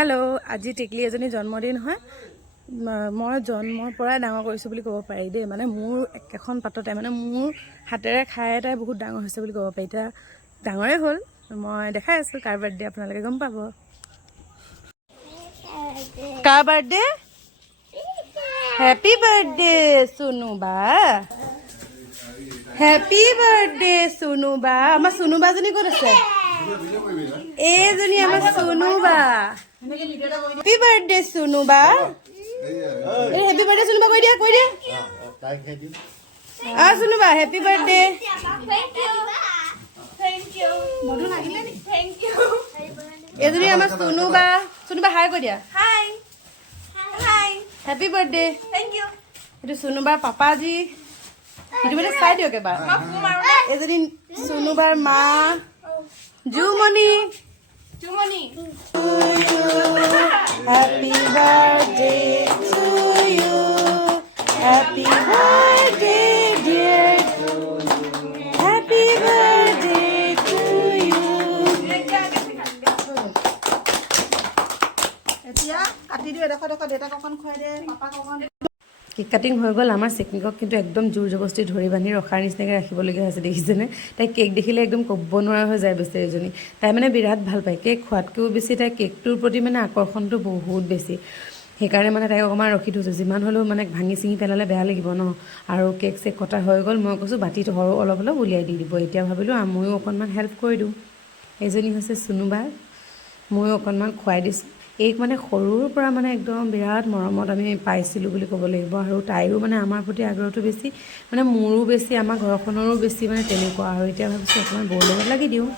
hello आज टेकली एजनी जन्मदिन है मैं जन्মৰ পৰা ডাঙৰ কৰিছো বুলি ক'ব পাৰি দে মানে মোৰ একেখন পাততে মানে মোৰ হাতেৰে খাই এটাই বহুত ডাঙৰ হৈছে বুলি ক'ব পাৰি এটা ডাঙৰে হ'ল মই দেখাই আছো কাৰ বাৰ্থডে আপোনালোকে গম পাব কাৰ বাৰ্থডে हैप्पी बर्थडे सुनु बा हैप्पी बर्थडे सुनु बा आमा सुनु बा जनी कोन আছে एजनी आमा सुनु बा हैप्पी बर्थडे सुनु बा ए हैप्पी बर्थडे सुनु बा কই দিয়া आ सुनु बा हैप्पी बर्थडे थैंक यू मधु লাগিলে নি थैंक यू एजनी आमा सुनु बा हाय কই দিয়া hi hi happy birthday thank you इटु सुनु बा पापा जी इटु মানে চাই দিও কেবা এজনী सुनु बार मा जुमनी happy birthday to you happy birthday dear happy birthday to you এতিয়া কাটি দিও দেখো দেখো দেতা কখন খয় দে পাপা কখন কেক কাটিং হৈ গ'ল আমাৰ চেকনিকক কিন্তু একদম জোৰ জবস্তি ধৰি বান্ধি ৰখাৰ নিচিনাকৈ ৰাখিবলগীয়া হৈছে দেখিছেনে তাই কেক দেখিলে একদম ক'ব নোৱাৰা হৈ যায় বেচেৰীজনী তাই মানে বিৰাট ভাল পায় কেক খোৱাতকৈও বেছি তাই কেকটোৰ প্ৰতি মানে আকৰ্ষণটো বহুত বেছি সেইকাৰণে মানে তাইক অকণমান ৰখি থৈছোঁ যিমান হ'লেও মানে ভাঙি চিঙি পেলালে বেয়া লাগিব ন আৰু কেক চেক কটা হৈ গ'ল মই কৈছোঁ বাতিটো সৰু অলপ অলপ উলিয়াই দি দিব এতিয়া ভাবিলোঁ ময়ো অকণমান হেল্প কৰি দিওঁ এইজনী হৈছে সুনু বা ময়ো অকণমান খুৱাই দিছোঁ एक মানে সৰুৰ পৰা মানে একদম বিৰাট মৰমত আমি পাইছিলো বুলি ক'ব লাগিব আৰু তাইৰো মানে আমাৰ প্ৰতি আগ্ৰহটো বেছি মানে মোৰো বেছি আমাৰ ঘৰখনৰো বেছি মানে তেনেকুৱা আৰু এতিয়া ভাবিছো অকমান বৌৰ লগত লাগি দিওঁ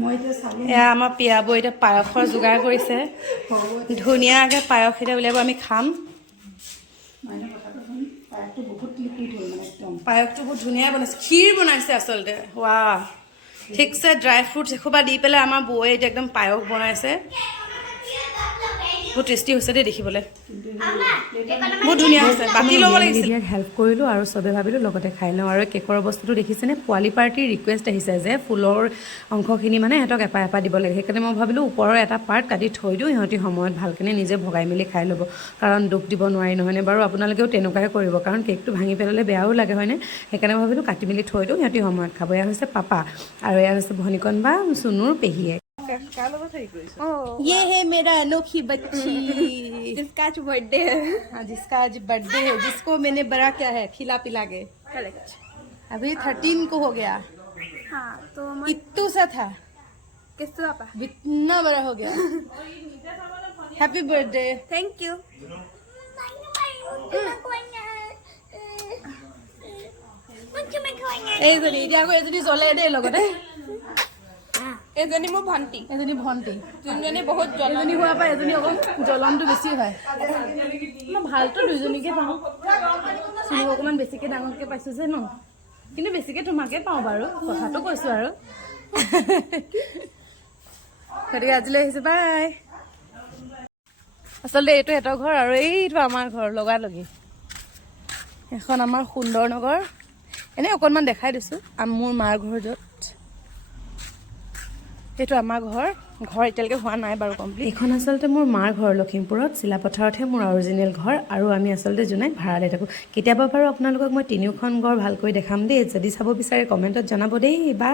মই এতিয়া চালি এয়া আমাৰ পিয়াবো এতিয়া পায়সৰ যোগাৰ কৰিছে ধুনীয়াকৈ পায়স এটা উলিয়াব আমি খাম পায়সটো বহুত লিকুইড হ'ল মানে একদম পায়সটো বহুত ধুনীয়া বনাইছে ক্ষীৰ বনাইছে আচলতে ওৱাও ঠিকছে ড্ৰাই ফ্ৰুটছ এখোপা দি পেলাই আমাৰ বৌয়ে এতিয়া একদম পায়স বনাইছে बहुत टेस्टी হৈছে দে দেখিবলৈ বহুত ধুনীয়া হৈছে বাতি ল'ব লাগিছিল হেল্প কৰিলো আৰু সবে ভাবিলো লগতে খাই লওঁ আৰু কেকৰ বস্তুটো দেখিছেনে পোৱালি পাৰ্টিৰ ৰিকুৱেষ্ট আহিছে যে ফুলৰ অংশখিনি মানে হেতক এপা দিব লাগে সেইকাৰণে মই ভাবিলো ওপৰৰ এটা পাৰ্ট কাটি থৈ দিওঁ ইহঁতি সময়ত ভালকৈ নিজে ভগাই মেলি খাই ল'ব কাৰণ দুখ দিব নোৱাৰি নহয়নে বাৰু আপোনালোকেও তেনেকুৱাই কৰিব কাৰণ কেকটো ভাঙি পেলালে বেয়াও লাগে হয়নে সেইকাৰণে মই ভাবিলো কাটি মেলি থৈ দিওঁ ইহঁতি সময়ত খাব এয়া হৈছে পাপা আৰু এয়া হৈছে ভনীকণ বা সুনুৰ পেহীয়ে ये है मेरा अनोखी बच्ची जिसका आज बर्थडे है हाँ जिसका आज बर्थडे है जिसको मैंने बड़ा क्या है खिला पिला के अभी 13 को हो गया हाँ तो इत्तू सा था किस्तु आपा इतना बड़ा हो गया happy birthday thank you Ejani जले दे लगते एजनी मो भंटी जोनजनी बहुत जलनी हुआ पा एजनी अकन जलनটো বেছি হয় মই ভালটো দুইজনীকে পাওঁ সুনু অকমান বেছিকে ডাঙৰকে পাইছো যে ন কিন্তু বেছিকে তোমাকে পাওঁ বাৰু কথাটো কৈছো আৰু গতিকে আজিলৈ আহিছো বাই আচলতে এইটো এটা ঘৰ আৰু এইটো আমাৰ ঘৰ লগালগি এখন আমাৰ সুন্দৰ নগৰ এনে অকণমান দেখাই দিছো মোৰ মাৰ ঘৰ য'ত এইটো আমাৰ ঘৰ এতিয়ালৈকে হোৱা নাই বাৰু কমপ্লিট এইখন আচলতে মোৰ মাৰ ঘৰ লখিমপুৰত চিলাপথাৰতহে মোৰ অৰিজিনেল ঘৰ আৰু আমি আচলতে জোনাইত ভাড়ালৈ থাকোঁ কেতিয়াবা বাৰু আপোনালোকক মই তিনিওখন ঘৰ ভালকৈ দেখাম দেই যদি চাব বিচাৰে কমেণ্টত জনাব দেই বা